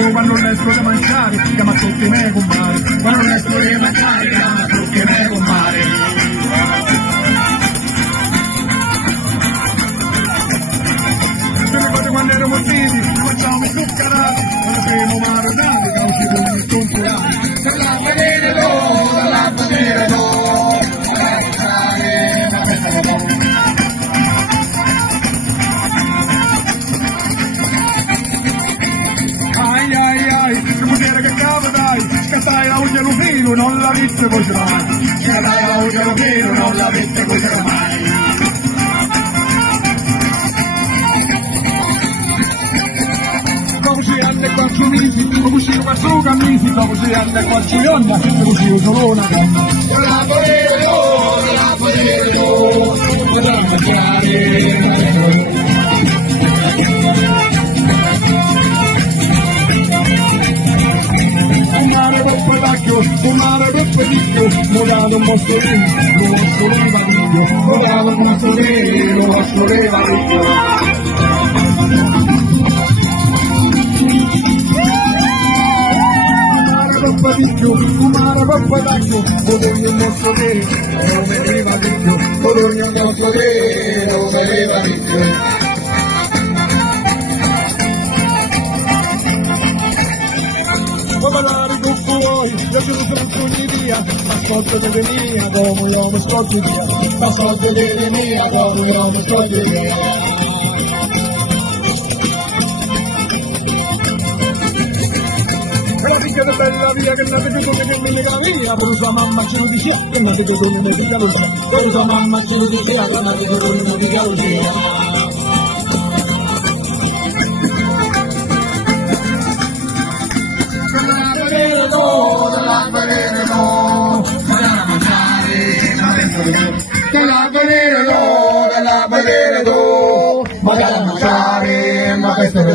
io quando riesco da mangiare, chiama tutti i miei compari, quando riesco di mangiare, chiama tutti i miei compari. Se mi fate quando ero mozziti, facciamo zuccherati, quando siamo marodati, cauci con il tonturati. Se la vedere loro, la vedere loro, la vedere loro. Che potere che cavo dai, scattai la uglia filo, non la viste poi ce la mai, scattai la uglia filo, non la viste poi ce la mai. Dopo 6 anni e 4 mesi, dopo 4 cammisi, dopo 6 anni e 4 donna, dopo solo una donna. La volere loro, la volere loro, la mangiare. Fumare per pedicchio, morano un mostolino, lo soleva ricchio, morano un mostolino, lo soleva ricchio. Fumare per pedicchio, modogno un mostolino, lo vedeva ricchio, modogno un mostolino, lo vedeva ricchio. Parlare con voi, la giusta sogni via, ascolta delle mie, come io mi ascolti via, ascolta delle mie, come io mi ascolti via. E la figlia è bella via, che nate che tu che mi lega via, per sua mamma ce lo diceva, che nate che tu mi dica lo sia, per sua mamma ce lo diceva, che nate che tu mi dica lo sia. Te la vedere do, ma da mangiare, ma questo è